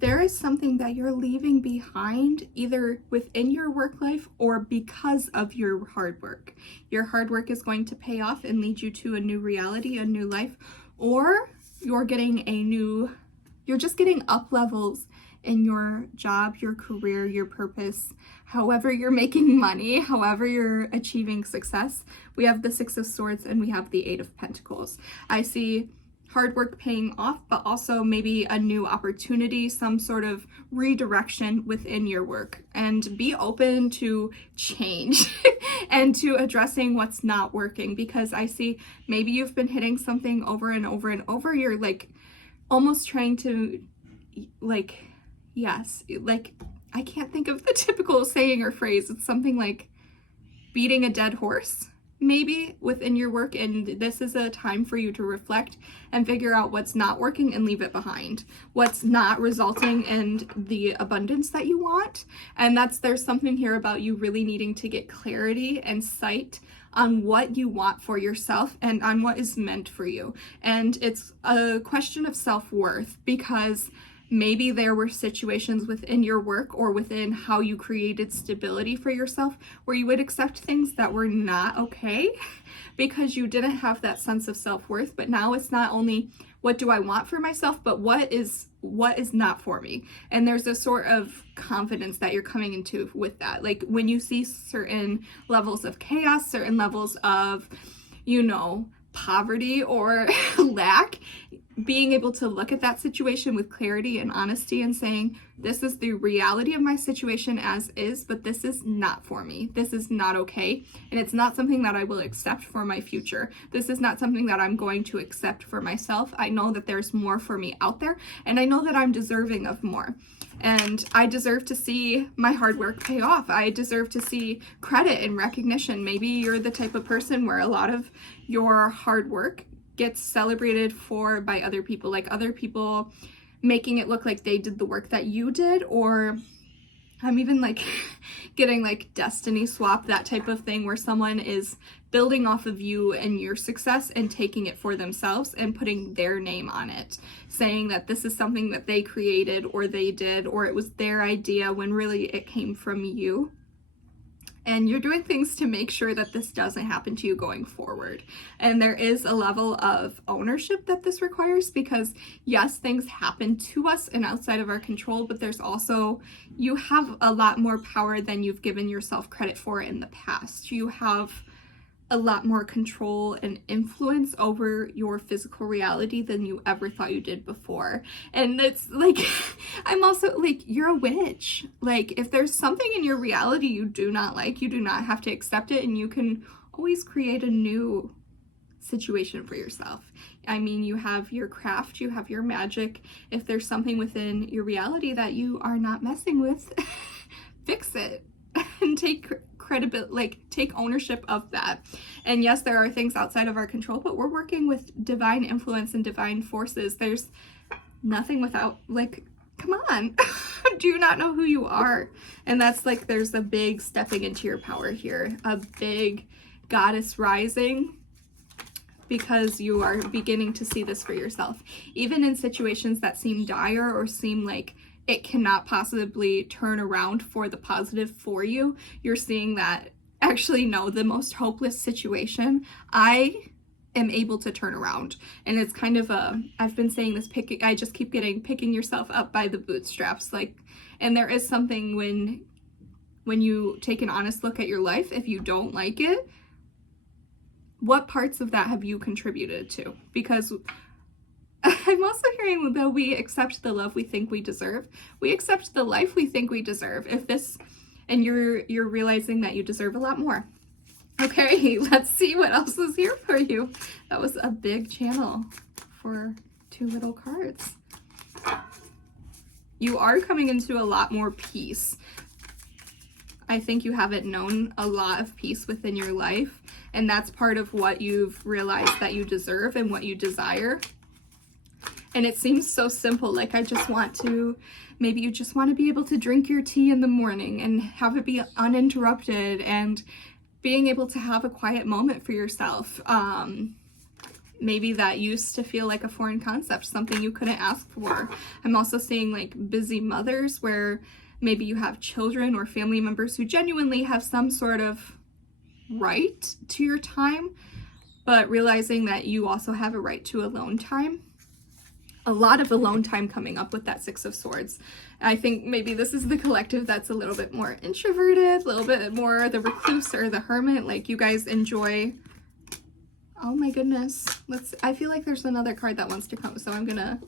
there is something that you're leaving behind either within your work life or because of your hard work. Your hard work is going to pay off and lead you to a new reality, a new life, or you're just getting up levels in your job, your career, your purpose, however you're making money, however you're achieving success. We have the Six of Swords and we have the Eight of Pentacles. I see hard work paying off, but also maybe a new opportunity, some sort of redirection within your work. And be open to change and to addressing what's not working, because I see maybe you've been hitting something over and over and over. You're like almost trying to I can't think of the typical saying or phrase. It's something like beating a dead horse, maybe, within your work. And this is a time for you to reflect and figure out what's not working and leave it behind, what's not resulting in the abundance that you want. And there's something here about you really needing to get clarity and sight on what you want for yourself and on what is meant for you. And it's a question of self-worth, because maybe there were situations within your work or within how you created stability for yourself where you would accept things that were not okay because you didn't have that sense of self-worth. But now it's not only what do I want for myself, but what is not for me. And there's a sort of confidence that you're coming into with that. Like when you see certain levels of chaos, certain levels of, poverty or lack, being able to look at that situation with clarity and honesty and saying, this is the reality of my situation as is, but this is not for me. This is not okay. And it's not something that I will accept for my future. This is not something that I'm going to accept for myself. I know that there's more for me out there, and I know that I'm deserving of more. And I deserve to see my hard work pay off. I deserve to see credit and recognition. Maybe you're the type of person where a lot of your hard work gets celebrated by other people, like other people making it look like they did the work that you did, or I'm even like getting like destiny swap, that type of thing where someone is building off of you and your success and taking it for themselves and putting their name on it, saying that this is something that they created or they did, or it was their idea when really it came from you. And you're doing things to make sure that this doesn't happen to you going forward. And there is a level of ownership that this requires, because yes, things happen to us and outside of our control, but there's also, you have a lot more power than you've given yourself credit for in the past. You have a lot more control and influence over your physical reality than you ever thought you did before. And it's like, I'm also like, you're a witch. Like, if there's something in your reality you do not like, you do not have to accept it, and you can always create a new situation for yourself. I mean, you have your craft, you have your magic. If there's something within your reality that you are not messing with, fix it and take ownership of that. And yes, there are things outside of our control, but we're working with divine influence and divine forces. There's nothing without, come on. Do you not know who you are? And that's there's a big stepping into your power here, a big goddess rising, because you are beginning to see this for yourself. Even in situations that seem dire or seem like it cannot possibly turn around for the positive for you, you're seeing that actually, no, the most hopeless situation, I am able to turn around. And it's kind of I've been saying this, I just keep picking yourself up by the bootstraps. And there is something when you take an honest look at your life, if you don't like it, what parts of that have you contributed to? Because I'm also hearing that we accept the love we think we deserve. We accept the life we think we deserve. And you're realizing that you deserve a lot more. Okay, let's see what else is here for you. That was a big channel for 2 little cards. You are coming into a lot more peace. I think you haven't known a lot of peace within your life, and that's part of what you've realized that you deserve and what you desire. And it seems so simple, maybe you just want to be able to drink your tea in the morning and have it be uninterrupted, and being able to have a quiet moment for yourself. maybe that used to feel like a foreign concept, something you couldn't ask for. I'm also seeing like busy mothers where maybe you have children or family members who genuinely have some sort of right to your time, but realizing that you also have a right to alone time. A lot of alone time coming up with that Six of Swords. I think maybe this is the collective that's a little bit more introverted, a little bit more the recluse or the hermit. Like you guys enjoy, oh my goodness. I feel like there's another card that wants to come, so I'm gonna,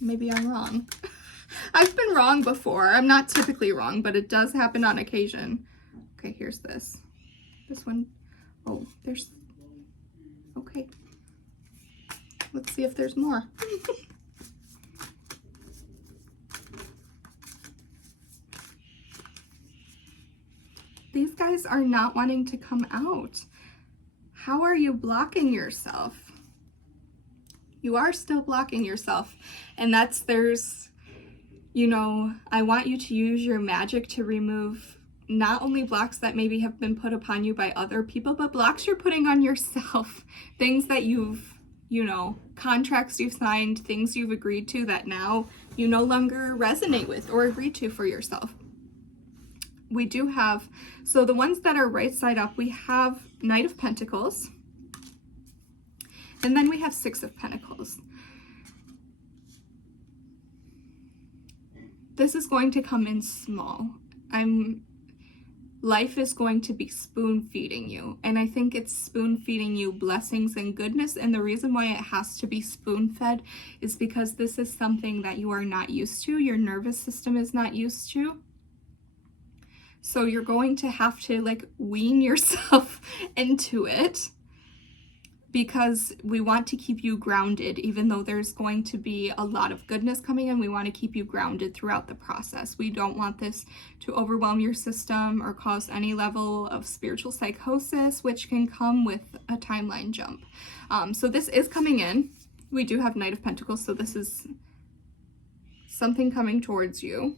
maybe I'm wrong. I've been wrong before. I'm not typically wrong, but it does happen on occasion. Okay, here's this. This one, oh, there's, okay. Let's see if there's more. These guys are not wanting to come out. How are you blocking yourself? You are still blocking yourself. And there's, you know, I want you to use your magic to remove not only blocks that maybe have been put upon you by other people, but blocks you're putting on yourself. Things that you've, you know, contracts you've signed, things you've agreed to that now you no longer resonate with or agree to for yourself. We do have, so the ones that are right side up, we have Knight of Pentacles, and then we have Six of Pentacles. This is going to come in small. Life is going to be spoon feeding you, and I think it's spoon feeding you blessings and goodness, and the reason why it has to be spoon fed is because this is something that you are not used to, your nervous system is not used to. So you're going to have to like wean yourself into it, because we want to keep you grounded. Even though there's going to be a lot of goodness coming in, we want to keep you grounded throughout the process. We don't want this to overwhelm your system or cause any level of spiritual psychosis, which can come with a timeline jump. So this is coming in. We do have Knight of Pentacles, so this is something coming towards you.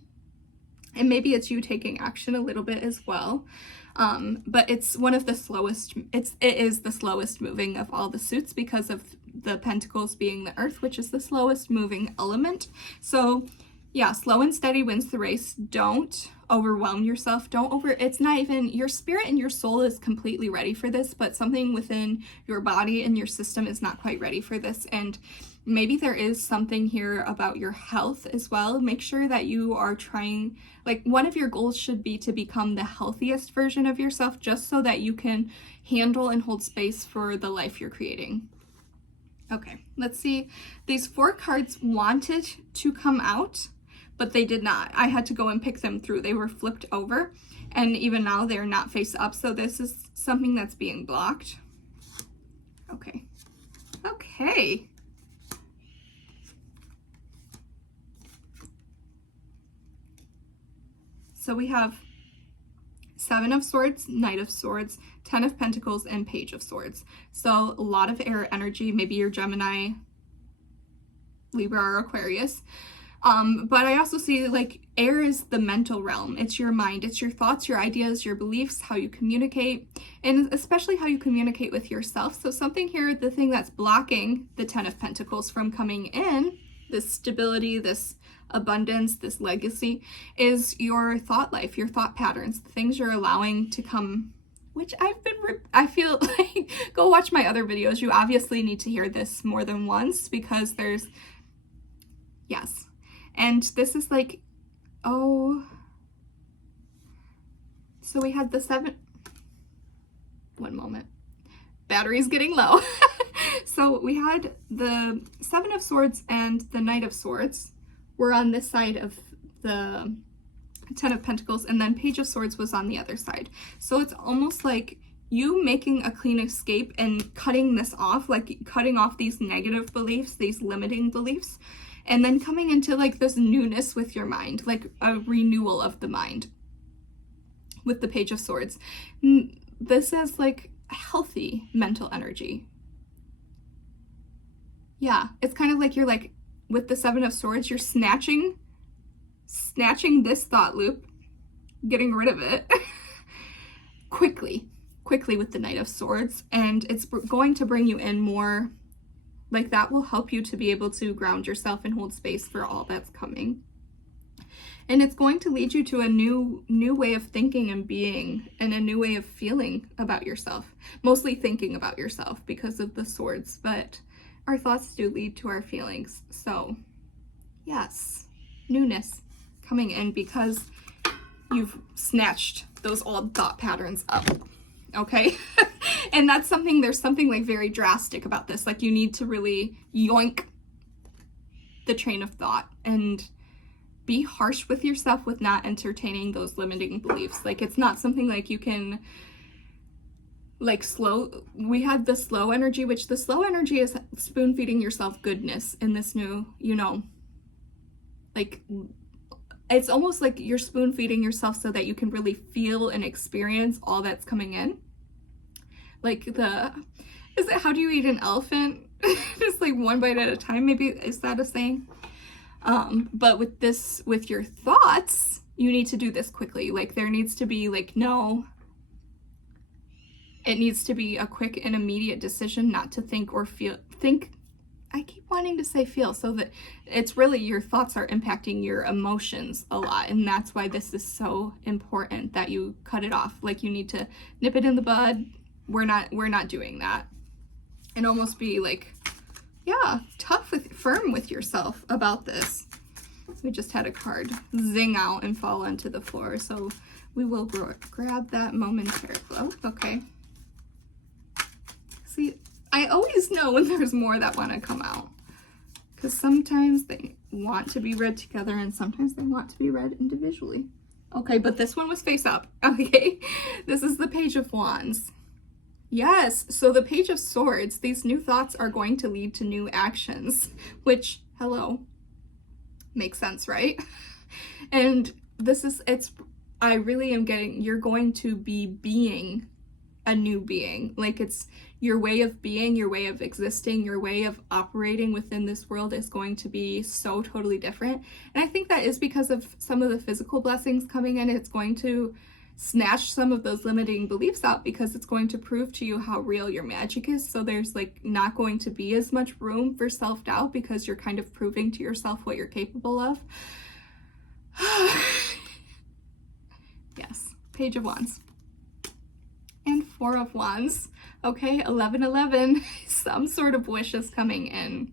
And maybe it's you taking action a little bit as well. But it's one of the slowest, it is the slowest moving of all the suits because of the Pentacles being the Earth, which is the slowest moving element. So yeah, slow and steady wins the race. Don't overwhelm yourself. It's not even, your spirit and your soul is completely ready for this, but something within your body and your system is not quite ready for this. And maybe there is something here about your health as well. Make sure that you are trying, like one of your goals should be to become the healthiest version of yourself, just so that you can handle and hold space for the life you're creating. Okay, let's see. These 4 cards wanted to come out, but they did not. I had to go and pick them through. They were flipped over, and even now they're not face up. So this is something that's being blocked. Okay. Okay. So we have 7 of Swords, Knight of Swords, 10 of Pentacles, and Page of Swords. So a lot of air energy. Maybe you're Gemini, Libra, or Aquarius. But I also see like air is the mental realm. It's your mind, it's your thoughts, your ideas, your beliefs, how you communicate, and especially how you communicate with yourself. So something here, the thing that's blocking the 10 of Pentacles from coming in, this stability, this abundance, this legacy, is your thought life, your thought patterns, the things you're allowing to come, which I feel like, go watch my other videos. You obviously need to hear this more than once, because there's, yes. And this is like, oh, so we had the 7, one moment, battery's getting low. So we had the 7 of Swords and the Knight of Swords were on this side of the 10 of Pentacles, and then Page of Swords was on the other side. So it's almost like you making a clean escape and cutting this off, like cutting off these negative beliefs, these limiting beliefs, and then coming into like this newness with your mind, like a renewal of the mind with the Page of Swords. This is like healthy mental energy. Yeah, it's kind of like you're like, with the 7 of Swords, you're snatching this thought loop, getting rid of it quickly. quickly with the Knight of Swords, and it's going to bring you in more, like that will help you to be able to ground yourself and hold space for all that's coming. And it's going to lead you to a new way of thinking and being, and a new way of feeling about yourself. Mostly thinking about yourself because of the swords, but our thoughts do lead to our feelings. So yes, newness coming in because you've snatched those old thought patterns up. Okay. And that's something, there's something like very drastic about this. Like you need to really yoink the train of thought and be harsh with yourself with not entertaining those limiting beliefs. Like it's not something like you can like we had the slow energy, which the slow energy is spoon feeding yourself goodness in this new, you know, like it's almost like you're spoon feeding yourself so that you can really feel and experience all that's coming in. Like how do you eat an elephant? Just like one bite at a time, maybe, is that a saying? But with your thoughts, you need to do this quickly. Like there needs to be like, no, it needs to be a quick and immediate decision not to think or think. I keep wanting to say feel, so that it's really your thoughts are impacting your emotions a lot. And that's why this is so important that you cut it off. Like you need to nip it in the bud. We're not doing that. And almost be like, yeah, firm with yourself about this. We just had a card zing out and fall onto the floor, so we will grab that momentarily. Oh, okay. See, I always know when there's more that want to come out, because sometimes they want to be read together and sometimes they want to be read individually. Okay, but this one was face up. Okay, this is the Page of Wands. Yes, so the Page of Swords, these new thoughts are going to lead to new actions, which, hello, makes sense, right? And I really am getting, you're going to be being a new being. Like it's your way of being, your way of existing, your way of operating within this world is going to be so totally different. And I think that is because of some of the physical blessings coming in. It's going to snatch some of those limiting beliefs out because it's going to prove to you how real your magic is. So there's like not going to be as much room for self-doubt because you're kind of proving to yourself what you're capable of. Yes, Page of Wands. And Four of Wands. Okay, 1111. Some sort of wish is coming in.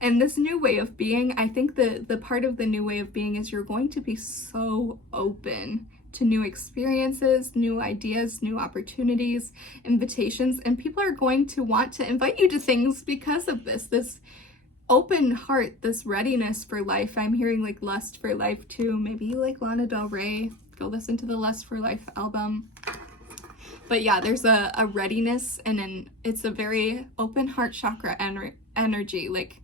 And this new way of being, I think the part of the new way of being is you're going to be so open to new experiences, new ideas, new opportunities, invitations, and people are going to want to invite you to things because of this open heart, this readiness for life. I'm hearing like lust for life too. Maybe like Lana Del Rey. Go listen to the Lust for Life album. But yeah, there's a readiness, and it's a very open heart chakra energy. Like,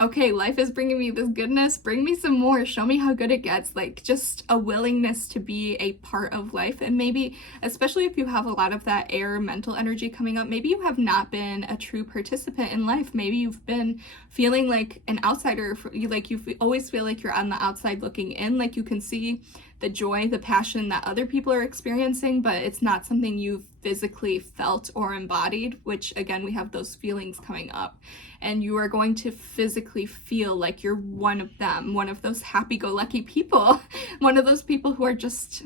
okay, life is bringing me this goodness, bring me some more, show me how good it gets. Like just a willingness to be a part of life. And maybe, especially if you have a lot of that air mental energy coming up, maybe you have not been a true participant in life. Maybe you've been feeling like an outsider. Like you always feel like you're on the outside looking in, like you can see the joy, the passion that other people are experiencing, but it's not something you've physically felt or embodied, which again, we have those feelings coming up. And you are going to physically feel like you're one of them, one of those happy-go-lucky people, one of those people who are just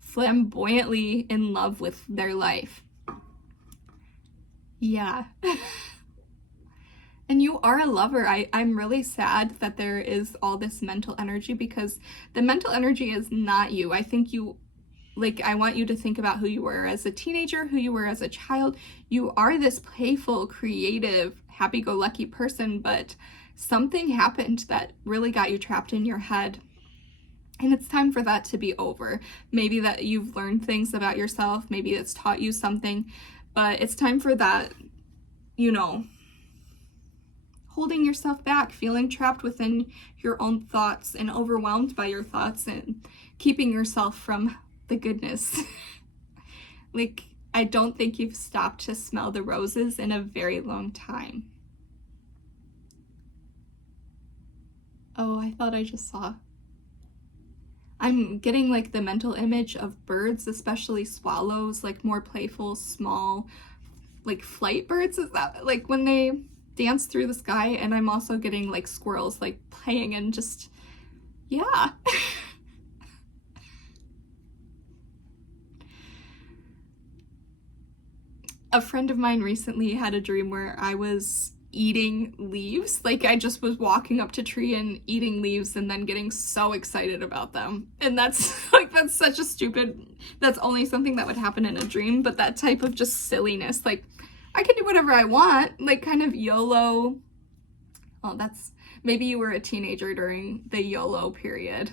flamboyantly in love with their life. Yeah. And you are a lover. I'm really sad that there is all this mental energy, because the mental energy is not you. I think I want you to think about who you were as a teenager, who you were as a child. You are this playful, creative, happy-go-lucky person, but something happened that really got you trapped in your head. And it's time for that to be over. Maybe that you've learned things about yourself. Maybe it's taught you something, but it's time for that, holding yourself back, feeling trapped within your own thoughts and overwhelmed by your thoughts and keeping yourself from the goodness. Like, I don't think you've stopped to smell the roses in a very long time. Oh, I thought I just saw. I'm getting like the mental image of birds, especially swallows, like more playful, small, like flight birds. Is that like when they dance through the sky? And I'm also getting like squirrels like playing and just, yeah. A friend of mine recently had a dream where I was eating leaves. Like I just was walking up to a tree and eating leaves and then getting so excited about them. And that's like, that's such a stupid, that's only something that would happen in a dream, but that type of just silliness, like I can do whatever I want, like kind of YOLO. Oh, that's, maybe you were a teenager during the YOLO period.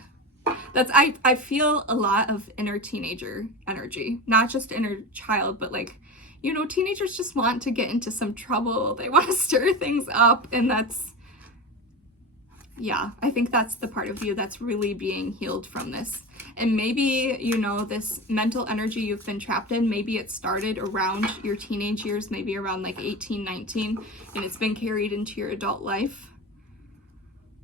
That's, I feel a lot of inner teenager energy, not just inner child, but like, you know, teenagers just want to get into some trouble. They want to stir things up. And that's, yeah, I think that's the part of you that's really being healed from this. And maybe, you know, this mental energy you've been trapped in, maybe it started around your teenage years, maybe around like 18, 19, and it's been carried into your adult life.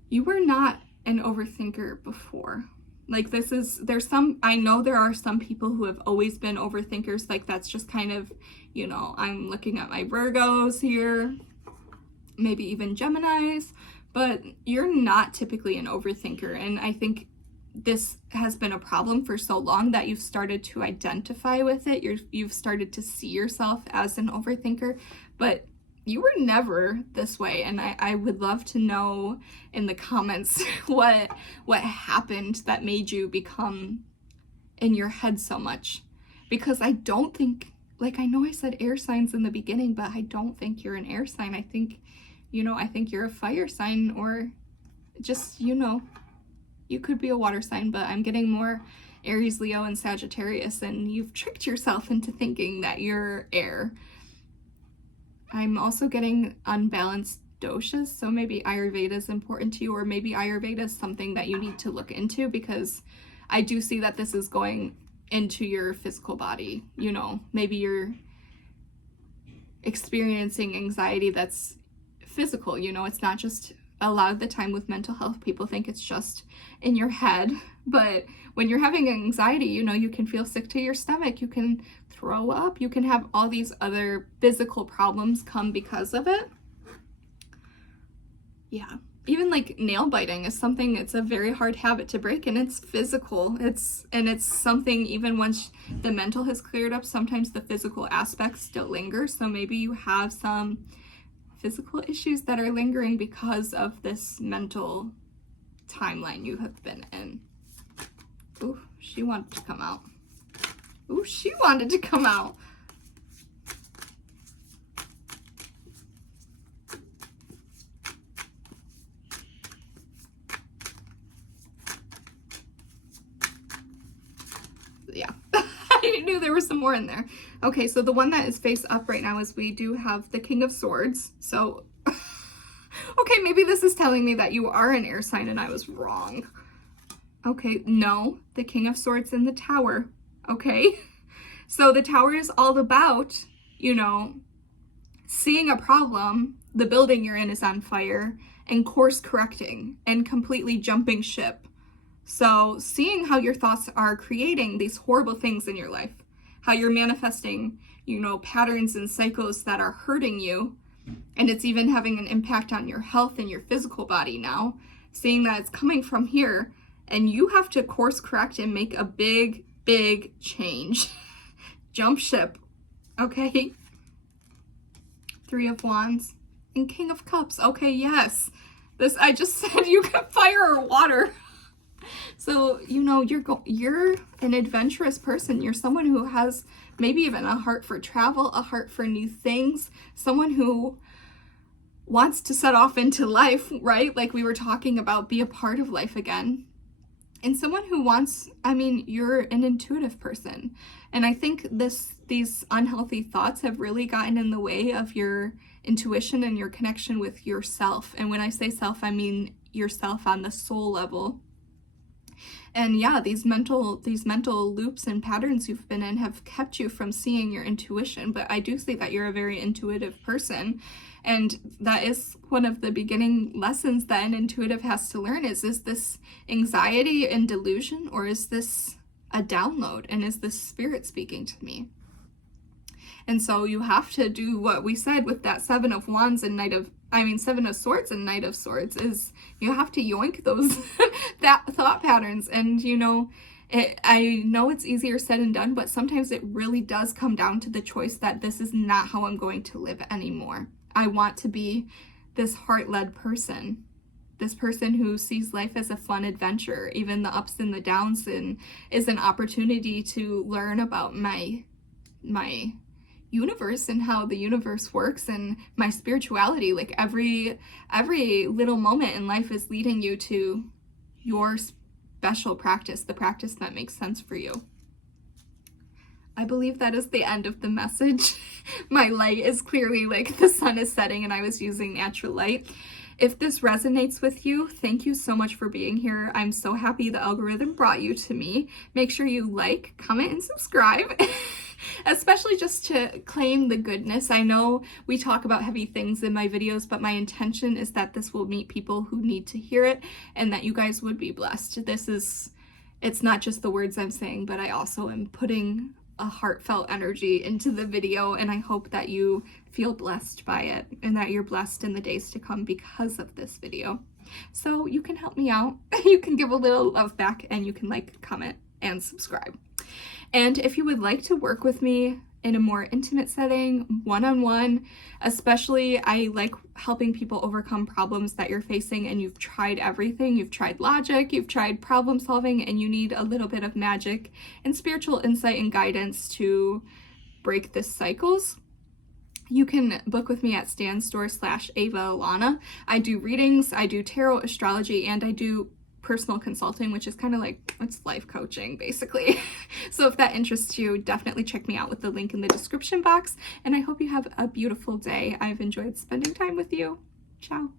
You were not an overthinker before. Like this is, there's some, I know there are some people who have always been overthinkers. Like that's just kind of, you know, I'm looking at my Virgos here, maybe even Geminis, but you're not typically an overthinker. And I think this has been a problem for so long that you've started to identify with it. You've started to see yourself as an overthinker, but you were never this way. And I would love to know in the comments what happened that made you become in your head so much. Because I don't think, like I know I said air signs in the beginning, but I don't think you're an air sign. I think, you know, I think you're a fire sign, or just, you know, you could be a water sign, but I'm getting more Aries, Leo, and Sagittarius, and you've tricked yourself into thinking that you're air. I'm also getting unbalanced doshas, so maybe Ayurveda is important to you, or maybe Ayurveda is something that you need to look into, because I do see that this is going into your physical body. You know, maybe you're experiencing anxiety that's physical, you know, it's not just, a lot of the time with mental health, people think it's just in your head, but when you're having anxiety, you know, you can feel sick to your stomach, you can throw up, you can have all these other physical problems come because of it. Yeah, even like nail biting is something, it's a very hard habit to break, and it's physical. It's something, even once the mental has cleared up, sometimes the physical aspects still linger. So maybe you have some physical issues that are lingering because of this mental timeline you have been in. Ooh, she wanted to come out. Ooh, she wanted to come out. Yeah, I knew there was some more in there. Okay, so the one that is face up right now is we do have the King of Swords. So, okay, maybe this is telling me that you are an air sign and I was wrong. Okay, no, the King of Swords in the Tower. Okay, so the Tower is all about, you know, seeing a problem, the building you're in is on fire, and course correcting and completely jumping ship. So seeing how your thoughts are creating these horrible things in your life, how you're manifesting, you know, patterns and cycles that are hurting you, and it's even having an impact on your health and your physical body now, seeing that it's coming from here, and you have to course correct and make a big, big change. Jump ship, okay? Three of Wands and King of Cups. Okay, yes. This, I just said you can fire or water. So, you know, you're an adventurous person. You're someone who has maybe even a heart for travel, a heart for new things, someone who wants to set off into life, right? Like we were talking about, be a part of life again. And someone who wants, I mean, you're an intuitive person. And I think these unhealthy thoughts have really gotten in the way of your intuition and your connection with yourself. And when I say self, I mean yourself on the soul level. And yeah, these mental loops and patterns you've been in have kept you from seeing your intuition. But I do see that you're a very intuitive person. And that is one of the beginning lessons that an intuitive has to learn is this anxiety and delusion, or is this a download? And is this spirit speaking to me? And so you have to do what we said with that Seven of Swords and Knight of Swords, is you have to yoink those that thought patterns. And I know it's easier said than done, but sometimes it really does come down to the choice that this is not how I'm going to live anymore. I want to be this heart-led person, this person who sees life as a fun adventure, even the ups and the downs, and is an opportunity to learn about my universe and how the universe works, and my spirituality. Like every little moment in life is leading you to your special practice, the practice that makes sense for you. I believe that is the end of the message. My light is clearly like the sun is setting and I was using natural light. If this resonates with you, thank you so much for being here. I'm so happy the algorithm brought you to me. Make sure you like, comment, and subscribe. Especially just to claim the goodness. I know we talk about heavy things in my videos, but my intention is that this will meet people who need to hear it and that you guys would be blessed. It's not just the words I'm saying, but I also am putting a heartfelt energy into the video, and I hope that you feel blessed by it and that you're blessed in the days to come because of this video. So you can help me out. You can give a little love back, and you can like, comment, and subscribe. And if you would like to work with me in a more intimate setting, one-on-one, especially, I like helping people overcome problems that you're facing and you've tried everything. You've tried logic, you've tried problem solving, and you need a little bit of magic and spiritual insight and guidance to break the cycles. You can book with me at stan.store/AvaAlanna. I do readings, I do tarot, astrology, and I do personal consulting, which is kind of like, it's life coaching basically. So if that interests you, definitely check me out with the link in the description box. And I hope you have a beautiful day. I've enjoyed spending time with you. Ciao.